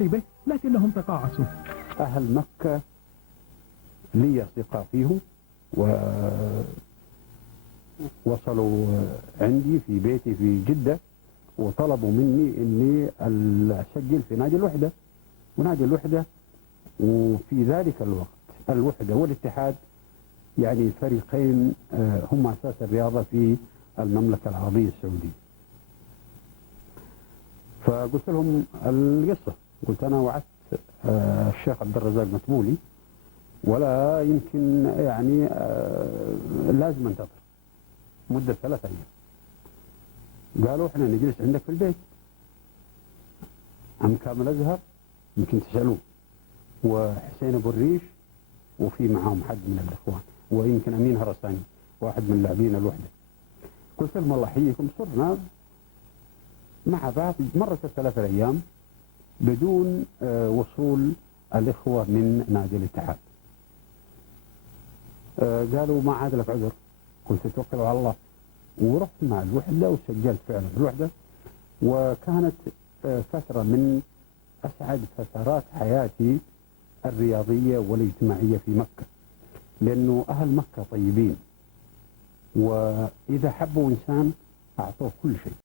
به لكنهم تقاعسوا. أهل مكة لي ثقة فيهم، ووصلوا عندي في بيتي في جدة وطلبوا مني إني أسجل في نادي الوحدة. ونادي الوحدة وفي ذلك الوقت الوحدة والاتحاد يعني فريقين هم أساس الرياضة في المملكة العربية السعودية. فقلت لهم القصة، قلت أنا وعدت الشيخ عبد الرزاق متبولي ولا يمكن يعني لازم انتظر مدة 3 أيام. قالوا احنا نجلس عندك في البيت، عم كامل أزهر يمكن تسألوه، وحسين أبو الريش، وفي معاهم حد من الإخوان، ويمكن أمين هرساني واحد من لاعبين الوحدة. قلت لهم الله يحييكم، صرنا مع بعض. مرت 3 أيام بدون وصول الإخوة من نادي الاتحاد. قالوا ما عاد لك عذر. قلت توكلوا على الله، ورحت مع الوحدة وسجلت فعلا في الوحدة. وكانت فترة من أسعد فترات حياتي الرياضية والاجتماعية في مكة، لأنه أهل مكة طيبين، وإذا حبوا إنسان أعطوه كل شيء.